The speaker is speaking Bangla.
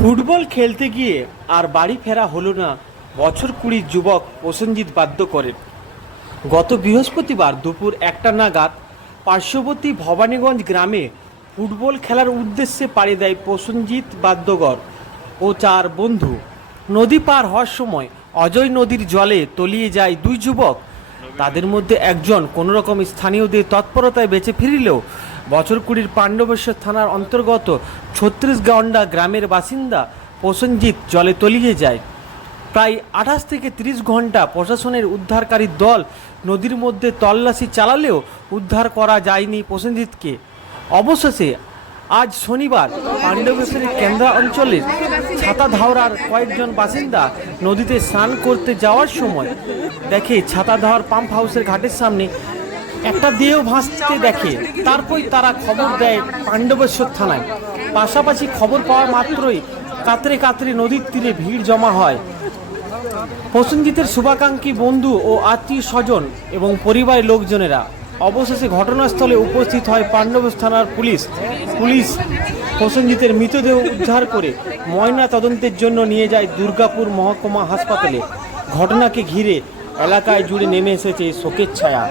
ফুটবল খেলতে গিয়ে আর বাড়ি ফেরা হলো না বছর 20 যুবক প্রসেনজিৎ বাধ্য করেন। গত বৃহস্পতিবার দুপুর 1টা নাগাদ পার্শ্ববর্তী ভবানীগঞ্জ গ্রামে ফুটবল খেলার উদ্দেশ্যে পাড়ি দেয় প্রসেনজিৎ বাদ্যগর ও 4 বন্ধু। নদী পার হওয়ার সময় অজয় নদীর জলে তলিয়ে যায় 2 যুবক। তাদের মধ্যে একজন কোনোরকম স্থানীয়দের তৎপরতায় বেঁচে ফিরলেও বছর 20 পাণ্ডবেশ্বর থানার অন্তর্গত 36গাঁওন্ডা গ্রামের বাসিন্দা প্রসেনজিৎ জলে তলিয়ে যায়। প্রায় 28 থেকে 30 ঘন্টা প্রশাসনের উদ্ধারকারী দল নদীর মধ্যে তল্লাশি চালালেও উদ্ধার করা যায়নি প্রসেনজিৎকে। অবশেষে আজ শনিবার পাণ্ডবেশ্বরের কেন্দ্রা অঞ্চলের ছাতাধাওড়ার কয়েকজন বাসিন্দা নদীতে স্নান করতে যাওয়ার সময় দেখে ছাতাধাওয়ার পাম্প হাউসের ঘাটের সামনে একটা দেহ ভাসতে দেখে। তারপরই তারা খবর দেয় পাণ্ডবেশ্বর থানায়। পাশাপাশি খবর পাওয়া মাত্রই কাতরে কাতরে নদীর তীরে ভিড় জমা হয়। প্রসেনজিতের শুভাকাঙ্ক্ষী বন্ধু ও আত্মীয় স্বজন এবং পরিবারের লোকজনেরা। অবশেষে ঘটনাস্থলে উপস্থিত হয় পাণ্ডবেশ্বর থানার পুলিশ প্রসেনজিতের মৃতদেহ উদ্ধার করে ময়না তদন্তের জন্য নিয়ে যায় দুর্গাপুর মহকুমা হাসপাতালে। ঘটনাকে ঘিরে এলাকায় জুড়ে নেমে এসেছে শোকের ছায়া।